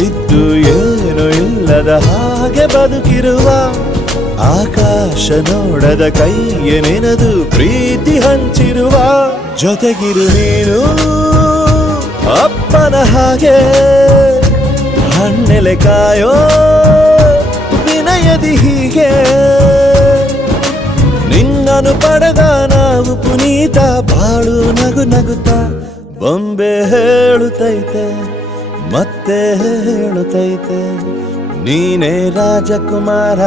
ಇದ್ದು ಏನು ಇಲ್ಲದ ಹಾಗೆ ಬದುಕಿರುವ ಆಕಾಶ ನೋಡದ ಕೈಯ ನೆನೆದು ಪ್ರೀತಿ ಹಂಚಿರುವ ಜೊತೆಗಿರು ನೀನು ಅಪ್ಪನ ಹಾಗೆ ಹಣ್ಣೆಲೆ ಕಾಯೋ ವಿನಯದಿ ಹೀಗೆ ನಿನ್ನನು ಪಡೆದ ನಾವು ಪುನೀತ ಬಾಳು ನಗು ನಗುತ್ತಾ ಬೊಂಬೆ ಹೇಳುತ್ತೈತೆ ಮತ್ತೆ ಹೇಳುತ್ತೈತೆ ನೀನೇ ರಾಜಕುಮಾರ.